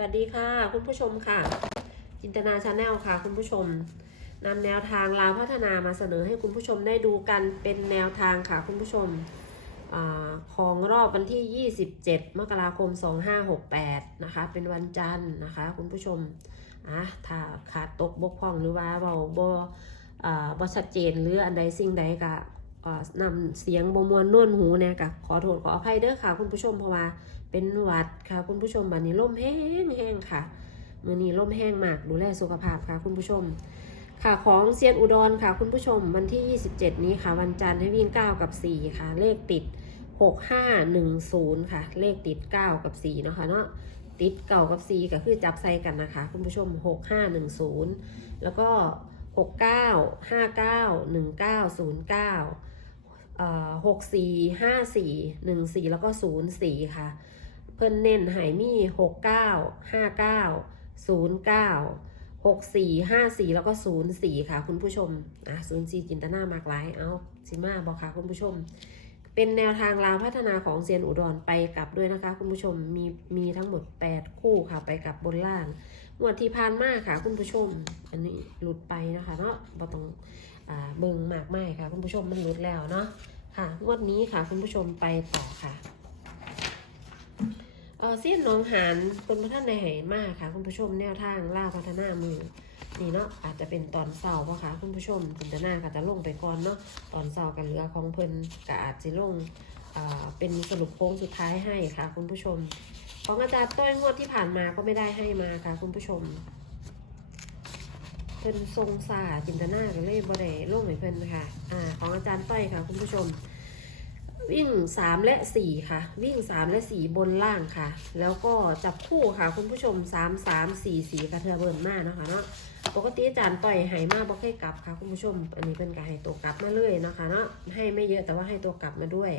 วัสดีค่ะ คุณผู้ชมค่ะ จินตนาชาแนลค่ะ คุณผู้ชมนำแนวทางลาวพัฒนามาเสนอให้คุณผู้ชมได้ดูกันเป็นแนวทางค่ะคุณผู้ชมอของรอบวันที่ 27 มกราคม 2568 นะคะ เป็นวันจันทร์นะคะ คุณผู้ชมอะถ้าขาดตกบกพร่องหรือว่าเบาบ่อ่าบ่ชัดเจนหรืออันใดสิ่งใดก็ นำเสียงบมวนน่วนหูเนี่ยก็ขอโทษขออภัยเด้อค่ะ คุณผู้ชมเพราะว่าเป็นหวัดค่ะ คุณผู้ชมบัดนี้ล่มแห้งแห้งค่ะมือนี้ล่มแห้งมากดูแลสุขภาพค่ะ คุณผู้ชม ค่ะของเซียนอุดรค่ะ คุณผู้ชมวันที่ 27 นี้ค่ะ วันจันทร์ให้วิ่ง 9 กับ 4 ค่ะ เลขติด 6510 ค่ะ เลขติด 9 กับ4เนาะค่ะเนาะติดเก่ากับ4ก็คือจับใส่กันนะคะ คุณผู้ชม 6510 แล้วก็ 69 59 1909เอ่อหกสี่ห้าสี่หนึ่งสี่แล้วก็ศูนย์สี่ค่ะ เพิ่นเน้นหายมี่หกเก้าห้าเก้าศูนย์เก้าหกสี่ห้าสี่แล้วก็ศูนย์สี่ค่ะ คุณผู้ชมอะศูนย์สี่จินตนามากหลายเอาสิมาบอกค่ะคุณผู้ชม เป็นแนวทางราวพัฒนาของเซียนอุดรไปกลับด้วยนะคะ คุณผู้ชมมีมีทั้งหมด 8 คู่ค่ะไปกลับบนล่าง งวดที่ผ่านมาค่ะ คุณผู้ชม อันนี้หลุดไปนะคะเนาะบ่ต้องเบิ่งมากไม่ค่ะ คุณผู้ชมมันหลุดแล้วเนาะค่ะงวดนี้ค่ะ คุณผู้ชมไปต่อค่ะเออเส้นน้องหานคนพระท่านในไหมากค่ะ คุณผู้ชมแนวทางล่าพัฒนามือนี่เนาะอาจจะเป็นตอนเสาร์ปะคะคุณผู้ชมจินตนาก็จะลงไปก่อนเนาะตอนเสาร์กันเหลือของเพิ่นก็อาจจะลงอ่า เป็นสรุปโค้งสุดท้ายให้ค่ะ คุณผู้ชม ของอาจารย์ต้อยงวดที่ผ่านมาก็ไม่ได้ให้มาค่ะ คุณผู้ชมเพิ่นทรงสาจินตนาก็เลยบ่ได้ลงให้เพิ่นค่ะอ่าของอาจารย์ต้อยค่ะ คุณผู้ชม วิ่ง3และ4ค่ะ วิ่ง3และ4บนล่างค่ะ แล้วก็จับคู่ค่ะ คุณผู้ชม3 3 4 4กระเทือเบิร์นมากนะคะเนาะปกติอาจารย์ต่อยให้มากบ่เคยกลับค่ะ คุณผู้ชม อันนี้เป็นการให้ตัวกลับมาเลยนะคะเนาะให้ไม่เยอะแต่ว่าให้ตัวกลับมาด้วย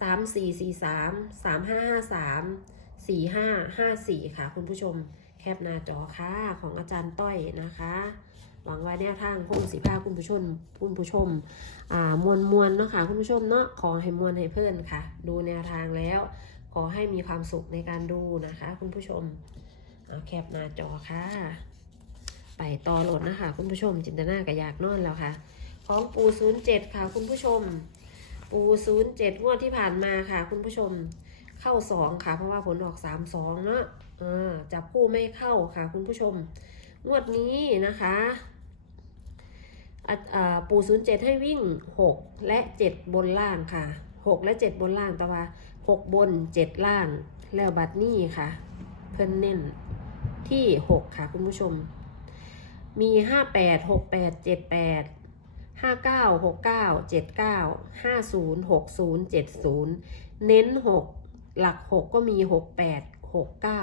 3 4 4 3 3 5 5 3 4 5 5 4ค่ะ คุณผู้ชมแคปหน้าจอค่ะของอาจารย์ต้อยนะคะ หวังว่าแนวทางคงสิพาคุณผู้ชมคุณผู้ชมอ่ามวลมวลเนาะค่ะคุณผู้ชมเนาะขอให้มวลให้เพื่อนค่ะ ดูแนวทางแล้ว ขอให้มีความสุขในการดูนะคะ คุณผู้ชมเอาแคปหน้าจอค่ะ ไปต่อโหลดนะคะ คุณผู้ชมจินตนาก็อยากนอนแล้วค่ะ ของปูศูนย์เจ็ดค่ะคุณผู้ชม ปูศูนย์เจ็ดงวดที่ผ่านมาค่ะ คุณผู้ชมเข้าสองค่ะ เพราะว่าผลออกสามสองเนาะอ่าจับคู่ไม่เข้าค่ะ คุณผู้ชม งวดนี้นะคะอะอ่าปูศูนย์เจ็ดให้วิ่งหกและเจ็ดบนล่างค่ะหกและเจ็ดบนล่างแต่ว่าหกบนเจ็ดล่างแล้วบัดนี้ค่ะ เพิ่นเน้นที่หกค่ะ คุณผู้ชม มีห้าแปดหกแปดเจ็ดแปด ห้าเก้าหกเก้าเจ็ดเก้าห้าศูนย์หกศูนย์เจ็ดศูนย์เน้นหกหลักหกก็มีหกแปดหกเก้า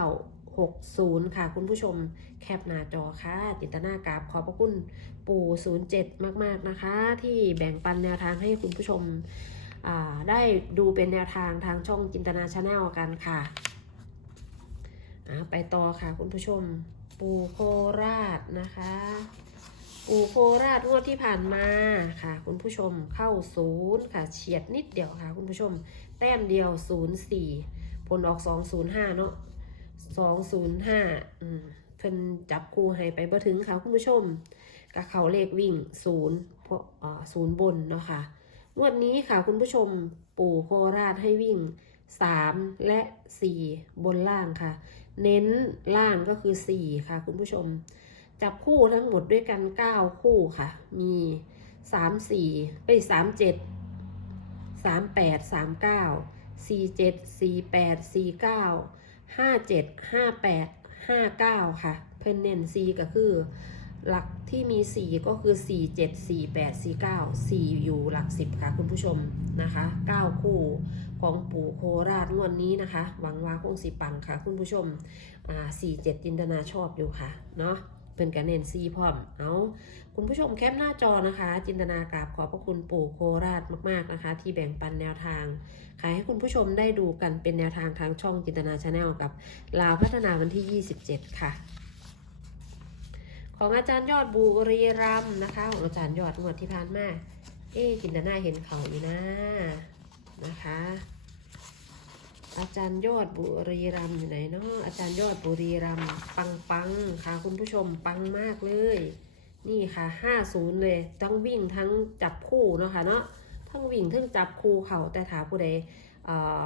หกศูนย์ค่ะคุณผู้ชมแคปหน้าจอค่ะ จินตนากราบขอบพระคุณปู่07มาก ๆ นะคะ ที่แบ่งปันแนวทางให้คุณผู้ชมได้ดูเป็นแนวทางทางช่องจินตนาชาแนลกันค่ะไปต่อค่ะคุณผู้ชมปูโคราชนะคะ ปูโคราชงวดที่ผ่านมาค่ะ คุณผู้ชมเข้าศูนย์ค่ะเฉียดนิดเดียวค่ะ คุณผู้ชม แต้มเดียวศูนย์สี่ผลออกสองศูนย์ห้าเนาะสองศูนย์ห้าอืมเพิ่นจับคูให้ไปบ่ถึงค่ะ คุณผู้ชมกับเขาเลขวิ่งศูนย์เพราะอ่าศูนย์บนเนาะค่ะงวดนี้ค่ะคุณผู้ชมปู่โคราชให้วิ่ง3และ4บนล่างค่ะ เน้นล่างก็คือ4ค่ะ คุณผู้ชม จับคู่ทั้งหมดด้วยกันเก้าคู่ค่ะ มีสามสี่ไปสามเจ็ดสามแปดสามเก้าสี่เจ็ดสี่แปดสี่เก้าห้าเจ็ดห้าแปดห้าเก้าค่ะ เพนเนนซีก็คือ หลักที่มีสี่ก็คือสี่เจ็ดสี่แปดสี่เก้าสี่อยู่หลักสิบค่ะคุณผู้ชมนะคะเก้าคู่ของปู่โคราชงวดนนี้นะคะ หวังว่าคงสิปังค่ะคุณผู้ชมอ่าสี่เจ็ดจินตนาชอบอยู่ค่ะ เนาะ เป็นการเน้นซีพร้อม เอาคุณผู้ชมแคปหน้าจอนะคะ จินตนากราบขอบพระคุณปู่โคราชมากๆนะคะ ที่แบ่งปันแนวทาง ขายให้คุณผู้ชมได้ดูกันเป็นแนวทางทางช่องจินตนาชาแนลกับลาวพัฒนาวันที่ 27 ค่ะ ของอาจารย์ยอดบุรีรัมนะคะของอาจารย์ยอดงวดที่ผ่านมาเอ๊จินตนาเห็นเขาอยู่นะนะคะ อาจารย์ยอดบุรีรัมอยู่ไหนเนาะอาจารย์ยอดบุรีรัมปังปังค่ะคุณผู้ชมปังมากเลย นี่ค่ะห้าศูนย์เลยทั้งวิ่งทั้งจับคู่เนาะค่ะเนาะทั้งวิ่งทั้งจับคู่เขาแต่ถามผู้ใดเอ่อ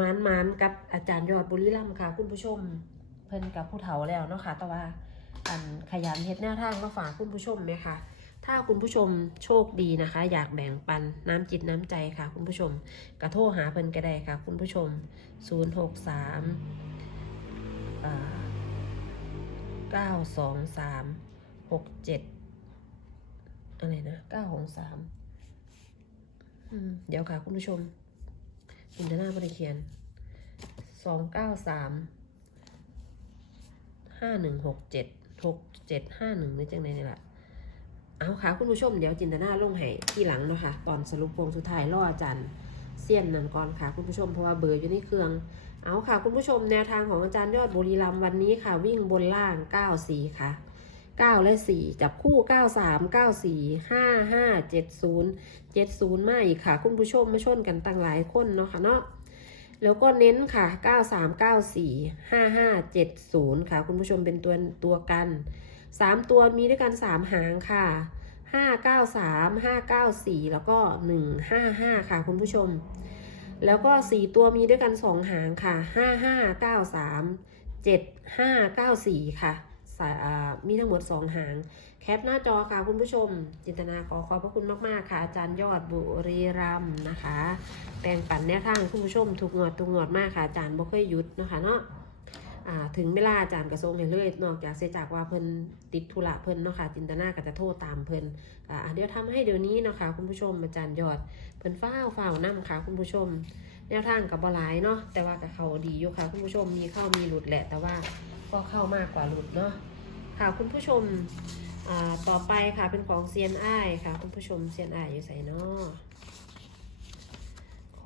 มานมานกับอาจารย์ยอดบุรีรัมค่ะ คุณผู้ชมเพิ่นกับผู้เฒ่าแล้วเนาะค่ะแต่ว่าอันขยันเฮ็ดแนวทางมาฝากคุณผู้ชมไหมคะ ถ้าคุณผู้ชมโชคดีนะคะ อยากแบ่งปันน้ำจิตน้ำใจค่ะ คุณผู้ชมกระโทรหาเพิ่นก็ได้ค่ะ คุณผู้ชม 0 6 3อ่า9 2 3 6 7 อะไรนะ9ของ3อืมเดี๋ยวค่ะคุณผู้ชมอินเทอร์เน็ตบริเขียน 2 9 3 5 1 6 7 6 7 5 1หรือจังไหนนี่แหละ ค่ะ คุณผู้ชมเดี๋ยวจินตนาลงให้ที่หลังเนาะค่ะตอนสรุปวงสุดท้ายรออาจารย์เซียนนันก่อนค่ะคุณผู้ชมเพราะว่าเบอร์อยู่ในเครื่อง เอาค่ะ คุณผู้ชมแนวทางของอาจารย์ยอดบุรีรัมวันนี้ค่ะ วิ่งบนล่าง 9 4 ค่ะ 9 และ 4 จับคู่ 9 3 9 4 5 5 7 0 7 0มาอีกค่ะ คุณผู้ชมมาชนกันตั้งหลายคนเนาะค่ะเนาะแล้วก็เน้นค่ะ 9 3 9 4 5 5 7 0 ค่ะ คุณผู้ชมเป็นตัวตัวกันสามตัวมีด้วยกันสามหางค่ะ ห้าเก้าสามห้าเก้าสี่แล้วก็หนึ่งห้าห้าค่ะคุณผู้ชม แล้วก็สี่ตัวมีด้วยกันสองหางค่ะห้าห้าเก้าสามเจ็ดห้าเก้าสี่ค่ะมีทั้งหมดสองหาง แคปหน้าจอค่ะคุณผู้ชม จินตนาขอขอบพระคุณมาก ๆ ค่ะ อาจารย์ยอดบุรีรัมนะคะ แปลงปั่นแนวทางคุณผู้ชมถูกงวดถูกงวดมากค่ะ อาจารย์บ่เคยหยุดนะคะเนาะ ถึงเวลาอาจารย์กระทรงเห็นเลยนอกจากเสียจากว่าเพิ่นติดธุระเพิ่นเนาะค่ะจินตนาก็จะโทษตามเพิ่นอ่าเดี๋ยวทำให้เดี๋ยวนี้เนาะค่ะคุณผู้ชมอาจารย์ยอดเพิ่นฟ้าวฟ้าวนํค่ะคุณผู้ชม แนวทางกับบหลายเนาะแต่ว่ากับเขาดีอยู่ค่ะคุณผู้ชมมีเข้ามีหลุดแหละ แต่ว่าก็เข้ามากกว่าหลุดเนาะค่ะคุณผู้ชมอ่าต่อไปค่ะเป็นของเซียนอ้ายค่ะ คุณผู้ชมเซียนอ้ายอยู่ใส่เนาะ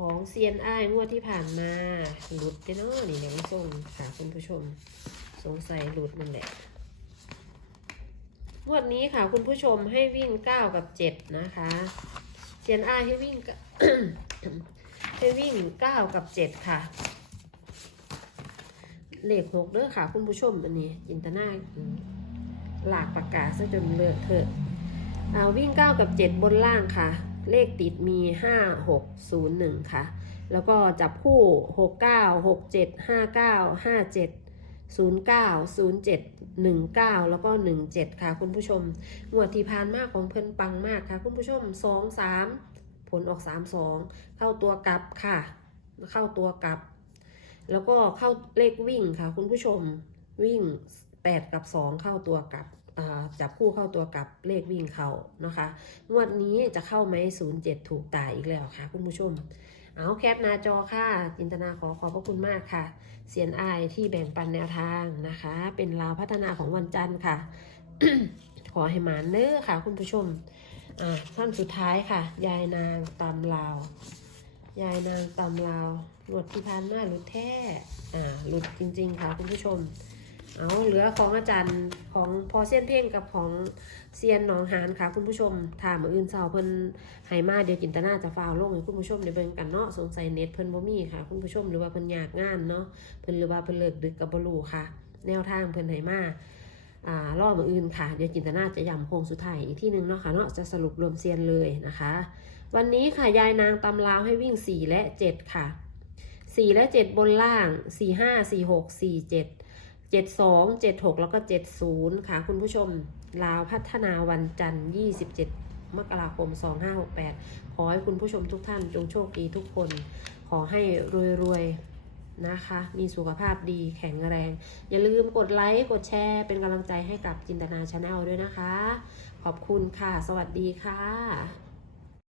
ของเซียนอ้ายงวดที่ผ่านมา หลุดไปเนาะนี่ยังส่งค่ะคุณผู้ชม สงสัยหลุดนั่นแหละงวดนี้ค่ะคุณผู้ชมให้วิ่ง9กับ7นะคะ เซียนอ้ายให้วิ่งให้วิ่ง9กับ7ค่ะเลขหกเด้อค่ะ คุณผู้ชมอันนี้จินตนาหลากประกาศซะจนเลิกเถอะอ่าวิ่ง9กับ7บนล่างค่ะ เลขติดมี 5 6 0 1 ค่ะ แล้วก็จับคู่ 6 9 6 7 5 9 5 7 0 9 0 7 1 9 แล้วก็ 17 ค่ะคุณผู้ชมงวดที่ผ่านมากของเพิ่นปังมากค่ะ คุณผู้ชม 2 3 ผลออก 3 2 เข้าตัวกลับค่ะ เข้าตัวกลับ แล้วก็เข้าเลขวิ่งค่ะ คุณผู้ชมวิ่ง 8 กับ 2 เข้าตัวกลับ จับคู่เข้าตัวกับเลขวิ่งเขานะคะ งวดนี้จะเข้าไหม07ถูกตายอีกแล้วค่ะ คุณผู้ชม เอาแคปหน้าจอค่ะ จินตนาขอขอบพระคุณมากค่ะ เสียนอายที่แบ่งปันแนวทางนะคะ เป็นลาวพัฒนาของวันจันทร์ค่ะ ขอให้หมานเน้อค่ะ คุณผู้ชม อ่าท่านสุดท้ายค่ะ ยายนางตำลาว ยายนางตำลาวหลุดที่พานมาหลุดแท้ อ่าหลุดจริง ๆ ค่ะ คุณผู้ชม เอาเหลือของอาจารย์ของพอเซียนเพ่งกับของเซียนหนองหานค่ะ คุณผู้ชมถามืออื่นเสาเพิ่นไหมาเดี๋ยวจินตนาจะฟาวลงให้คุณผู้ชมได้เบิ่งกันเนาะสงสัยเน็ตเพิ่นบ่มีค่ะ คุณผู้ชมหรือว่าเพิ่นอยากงานเนาะเพิ่นหรือว่าเพิ่นเลิกดึกกับบลูค่ะ แนวทางเพิ่นไหมาอ่ารอบมืออื่นค่ะ เดี๋ยวจินตนาจะย้ำโค้งสุดท้ายอีกที่หนึ่งเนาะค่ะเนาะจะสรุปรวมเซียนเลยนะคะ วันนี้ค่ะยายนางตำลาวให้วิ่ง 4 และ 7 ค่ะ 4 และ 7 บนล่าง 4 5 4 6 4 7 72 76 แล้วก็ 70 ค่ะคุณผู้ชม ลาวพัฒนาวันจันทร์ 27 มกราคม 2568 ขอให้คุณผู้ชมทุกท่านจงโชคดีทุกคน ขอให้รวยๆ นะคะ มีสุขภาพดีแข็งแรง อย่าลืมกดไลค์ กดแชร์ เป็นกำลังใจให้กับจินตนาชาแนลด้วยนะคะ ขอบคุณค่ะ สวัสดีค่ะ